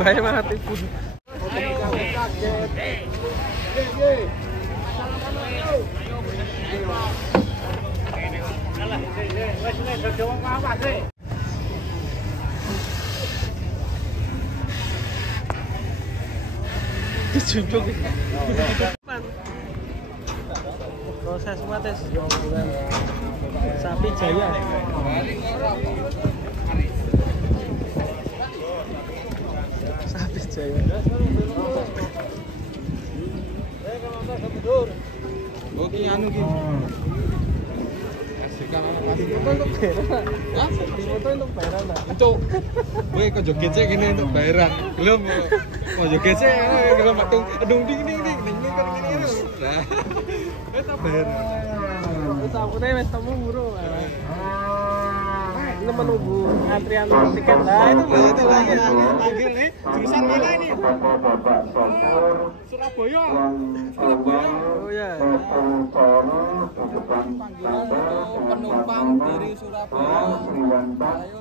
Baik mati pun. Dijunjung. Proses mates sapi Jaya. Sapi Jaya. Oke, anu ki. Kasihkan anak kasih foto untuk bayaran. Hah? Foto untuk bayaran lah. Untuk kowe kok joget sik kene untuk bayaran. Belum kok joget sik belum patung edung ding ding ding ding kan gini lho. Lah. Wis tak bayaran. Wis takune wis temu buru. Ini menunggu antrian tiket. Nah, itu lagi panggil nih jurusan mana ini? Surabaya. Oh ya. Penumpang dari Surabaya. Ayo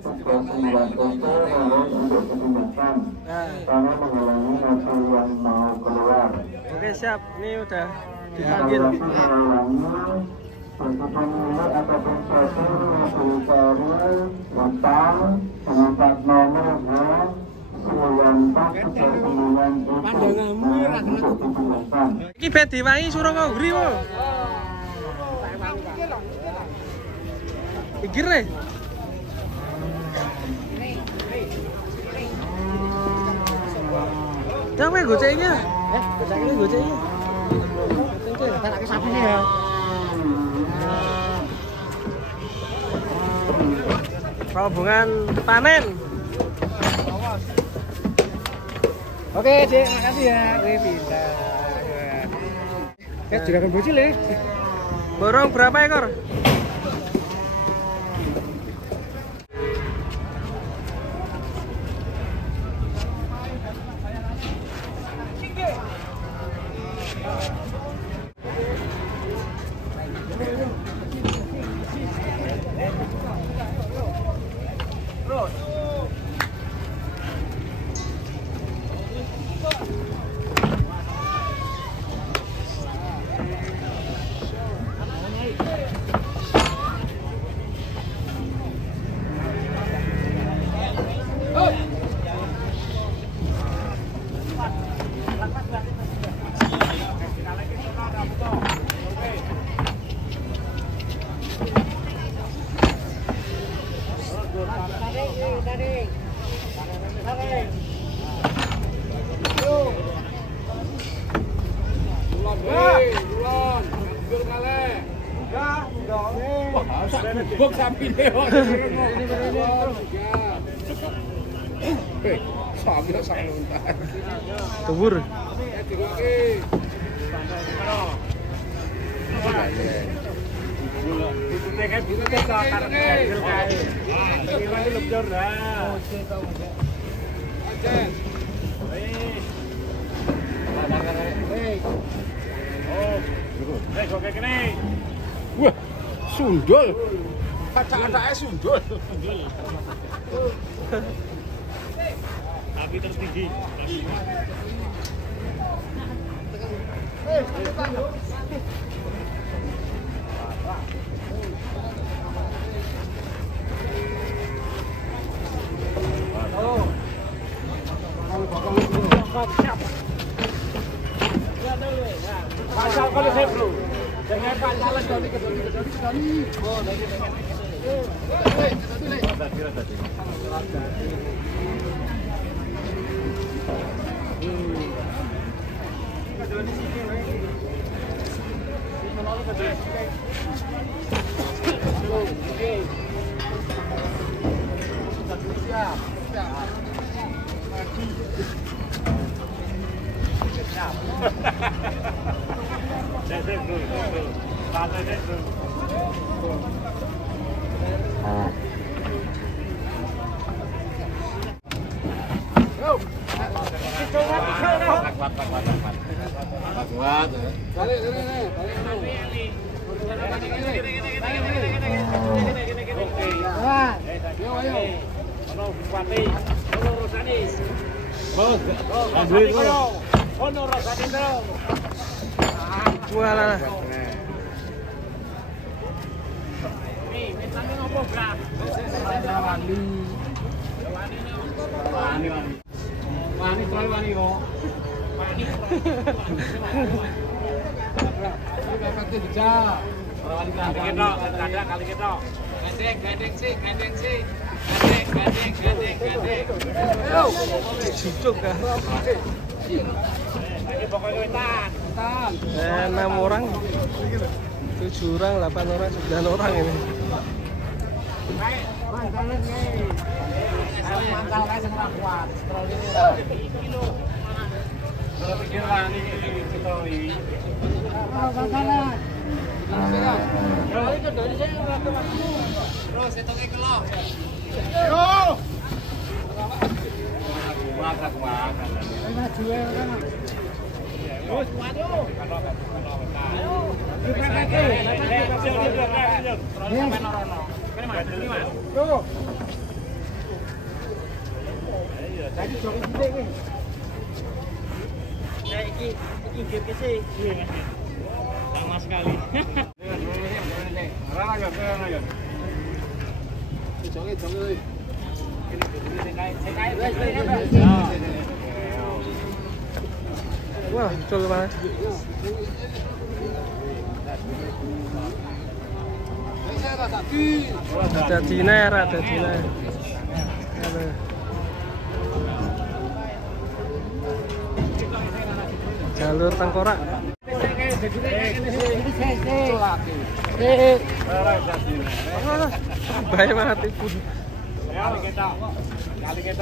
Oke, siap. Ini udah dipanggil. Iki bet diwangi Surakagri kok. Iki re. Jangan kowe goceknya. Goceknya goceknya. Anake sapine ya. Rombongan panen. Oke, Cik, makasih ya. Oke, bisa. Ya, juragan bocil ya. Borong berapa ekor? Bok sapi lewat. Sapi lah sang lontar. Tubur. Wah, sundul. Kaca-kacanya sundul. Sapi tertinggi. Pasal kalau saya bro, jangan pacaran dari ke. Oh, dari Ono Bupati, ono Rosani. Bos, ambil itu. Ono Rosani terus. Walah. Nih, mitane ngopo, Bra? Wani. Wani terus wani kok. Wani. Kali kita. Gandeng sih. Cucuk kan. Lagi pokoknya wetan. 6 orang, 7 orang, 8 orang, 9 orang ini. Baik, mantalan nih. Mantal kayak semua kuat. Kalau pikir wani ini story. Mantalan. Terus hitungnya kelok. Yo. Masak. Maju ya kan. Terus kuat yo. Ayo. Yo. Tadi joget sithik iki. Ya iki game sih. Iya. Sama sekali. Joget. Wah, betul banget. Ada diner. Jalur tengkorak. Bahaya mati pun. Kali kita.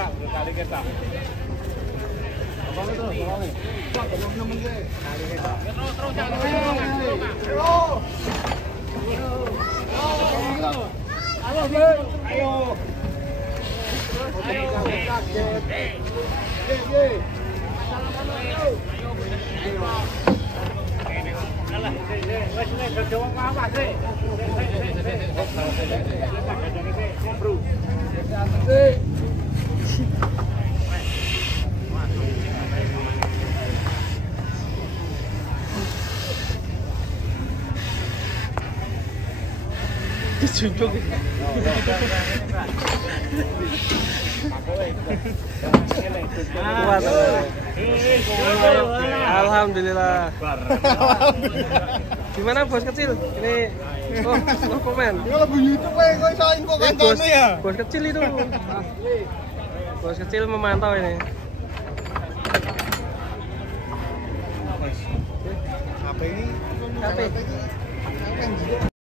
Dijunjung. Kuat. Alhamdulillah. Gimana bos kecil? Ini no komen. Kalau bu YouTube kok iso info kancane ya. Bos kecil itu. Bos kecil memantau ini. HP ini? HP.